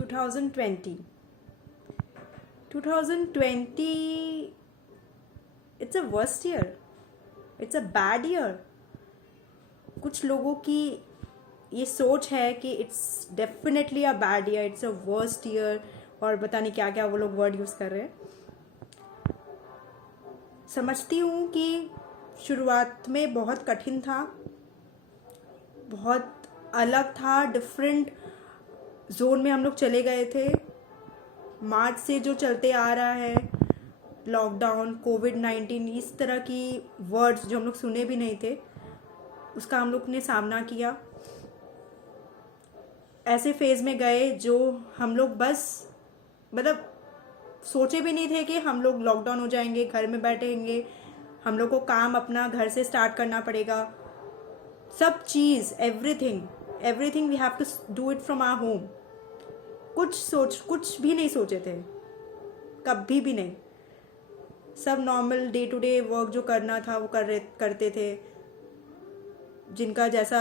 2020 2020, it's a worst year, it's a bad year. कुछ लोगों की ये सोच है कि it's definitely a bad year, it's a worst year, और पता नहीं क्या क्या वो लोग वर्ड यूज़ कर रहे हैं. समझती हूँ कि शुरुआत में बहुत कठिन था, बहुत अलग था, डिफरेंट जोन में हम लोग चले गए थे. मार्च से जो चलते आ रहा है, लॉकडाउन, कोविड-19, इस तरह की वर्ड्स जो हम लोग सुने भी नहीं थे, उसका हम लोग ने सामना किया. ऐसे फेज़ में गए जो हम लोग बस मतलब सोचे भी नहीं थे कि हम लोग लॉकडाउन हो जाएंगे, घर में बैठेंगे, हम लोग को काम अपना घर से स्टार्ट करना पड़ेगा. सब चीज़, everything we have to do it from our home. कुछ भी नहीं सोचे थे, कभी भी नहीं. सब normal day to day work जो करना था वो करते थे. जिनका जैसा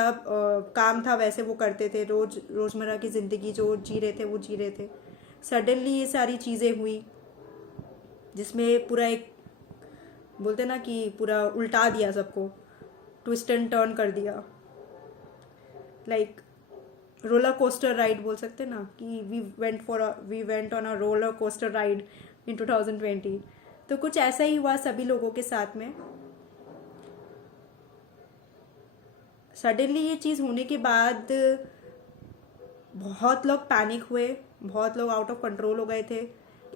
काम था वैसे वो करते थे. रोज़मर्रा की ज़िंदगी जो जी रहे थे वो जी रहे थे. सडनली ये सारी चीज़ें हुई जिसमें पूरा एक बोलते ना कि पूरा उल्टा दिया सबको, ट्विस्ट एंड टर्न कर दिया. लाइक रोलर कोस्टर राइड बोल सकते ना, कि we went on a roller coaster ride in 2020. तो कुछ ऐसा ही हुआ सभी लोगों के साथ में. सडनली ये चीज़ होने के बाद बहुत लोग पैनिक हुए, बहुत लोग आउट ऑफ कंट्रोल हो गए थे.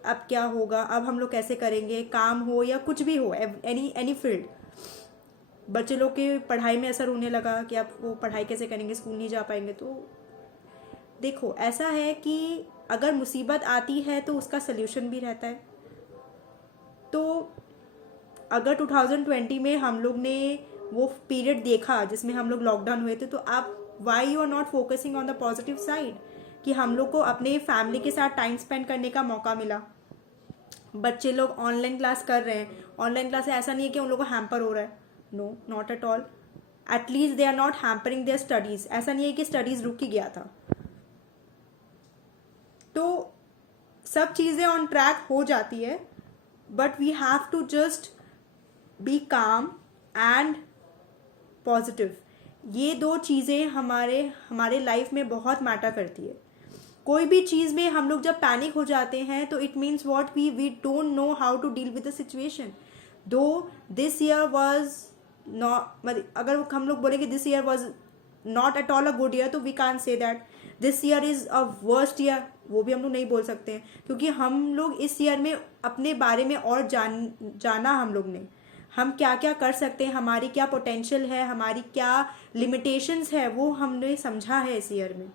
अब क्या होगा, अब हम लोग कैसे करेंगे, काम हो या कुछ भी हो, एनी फील्ड. बच्चे लोग के पढ़ाई में असर होने लगा कि आप वो पढ़ाई कैसे करेंगे, स्कूल नहीं जा पाएंगे. तो देखो, ऐसा है कि अगर मुसीबत आती है तो उसका सल्यूशन भी रहता है. तो अगर 2020 में हम लोग ने वो पीरियड देखा जिसमें हम लोग लॉकडाउन हुए थे, तो आप why you are not focusing on the positive side, कि हम लोग को अपने फैमिली के साथ टाइम स्पेंड करने का मौका मिला. बच्चे लोग ऑनलाइन क्लास कर रहे हैं. ऑनलाइन क्लास ऐसा नहीं है कि उन लोगों को हैम्पर हो रहा है, no, not at all. At least they are not hampering their studies. ऐसा नहीं है कि स्टडीज रुक ही गया था. तो सब चीज़ें ऑन ट्रैक हो जाती है, but we have to just be calm and positive. ये दो चीज़ें हमारे लाइफ में बहुत मैटर करती है. कोई भी चीज़ में हम लोग जब पैनिक हो जाते हैं तो it means what we don't know how to deal with the situation. Though this year was not, अगर हम लोग बोलेंगे this year was not at all a good year, तो we can't say that this year is a worst year. वो भी हम लोग नहीं बोल सकते हैं, क्योंकि हम लोग इस ईयर में अपने बारे में और जाना हम लोग ने. हम क्या क्या कर सकते हैं, हमारी क्या पोटेंशियल है, हमारी क्या लिमिटेशंस है, वो हमने समझा है इस ईयर में.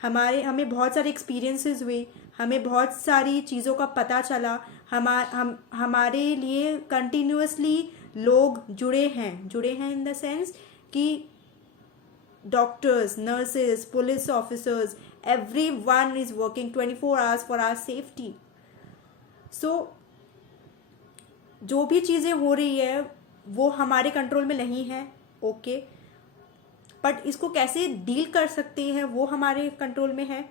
हमें बहुत सारे एक्सपीरियंसेस हुए, हमें बहुत सारी चीज़ों का पता चला. हमारे लिए कंटिन्यूसली लोग जुड़े हैं इन द सेंस कि doctors, nurses, police officers, everyone is working 24 hours for our safety. So जो भी चीज़ें हो रही है वो हमारे कंट्रोल में नहीं है, ओके, बट इसको कैसे डील कर सकते हैं वो हमारे कंट्रोल में है.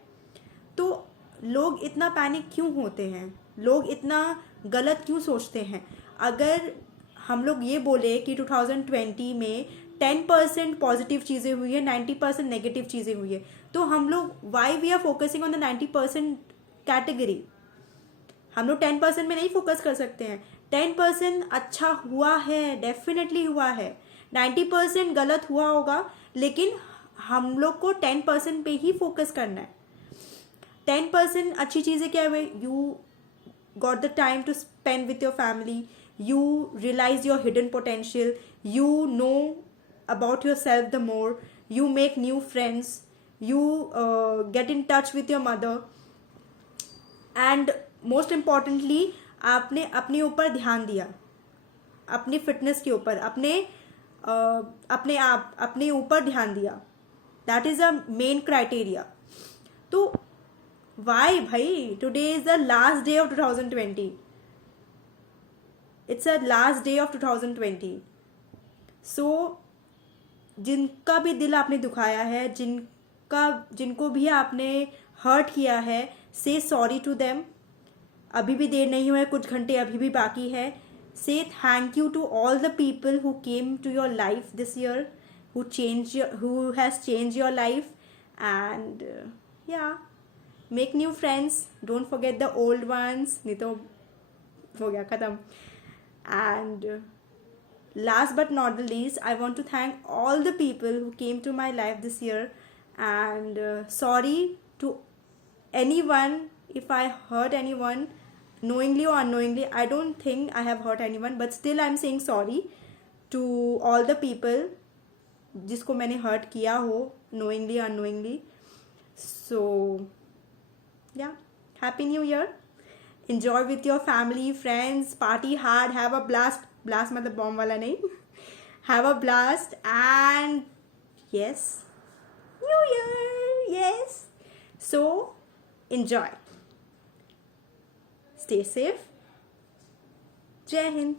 तो लोग इतना पैनिक क्यों होते हैं, लोग इतना गलत क्यों सोचते हैं. अगर हम लोग ये बोले कि 2020 में 10% पॉजिटिव चीज़ें हुई है, 90% नेगेटिव चीज़ें हुई है, तो हम लोग why we are focusing on the 90% category. हम लोग 10% में नहीं फोकस कर सकते हैं. 10% अच्छा हुआ है, डेफिनेटली हुआ है. 90% गलत हुआ होगा, लेकिन हम लोग को 10% पे ही फोकस करना है. 10% अच्छी चीज़ें क्या है, you got the time to spend with your family, you realize your hidden potential, you know about yourself the more, you make new friends, you get in touch with your mother, and most importantly आपने अपने ऊपर ध्यान दिया, अपनी fitness के ऊपर, अपने ऊपर ध्यान दिया. That is a main criteria. तो वाई भाई, today is the last day of 2020. It's a last day of 2020. सो जिनका भी दिल आपने दुखाया है, जिनको भी आपने हर्ट किया है, से सॉरी टू देम। अभी भी देर नहीं हुआ है, कुछ घंटे अभी भी बाकी है। So thank you to all the people who came to your life this year, who has changed your life, and yeah, make new friends, don't forget the old ones, नहीं तो हो गया खत्म। And last but not the least, I want to thank all the people who came to my life this year, and sorry to anyone if I hurt anyone, knowingly or unknowingly. I don't think I have hurt anyone, but still I'm saying sorry to all the people जिसको मैंने hurt किया हो, knowingly unknowingly. So yeah, happy new year, enjoy with your family, friends, party hard, have a blast मतलब bomb वाला नहीं, have a blast, and yes, new year, yes, so enjoy, stay safe, जय हिंद।